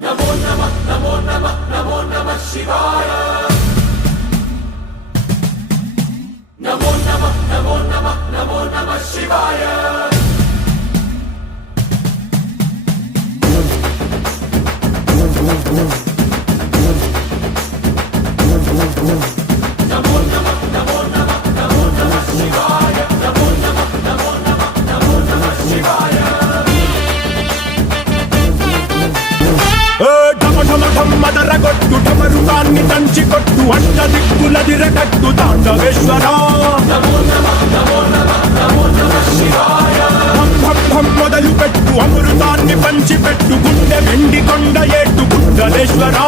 నమో నమః నమో నమః నమో నమః శివాయ నమో నమః నమో నమః నమో నమః శివాయ నమో నమః నమో నమః నమో నమః శివాయ నమో నమః నమో నమః నమో నమః శివాయ మదరగొట్టు ఢమరుగాన్ని దంచి కొట్టు అష్ట దిక్కులదిరగట్టు తాండవేశ్వరా నమో నమః నమో నమః నమో నమః శివాయ మొదలు పెట్టు అమృతాన్ని పంచి పెట్టు గుండె వెండి కొండ ఏట్టు గుండలేశ్వరా